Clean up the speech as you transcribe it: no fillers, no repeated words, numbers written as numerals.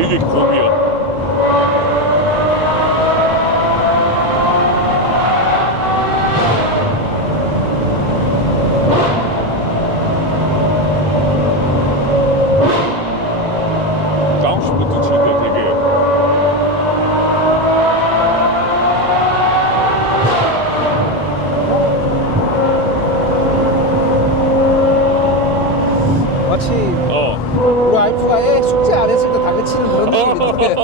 되게 고비야. 다운시프트 칠 때 되게 마치 어. 우리 와이프가 애 숙제 안 했을 때 다그치는 그런 느낌인데.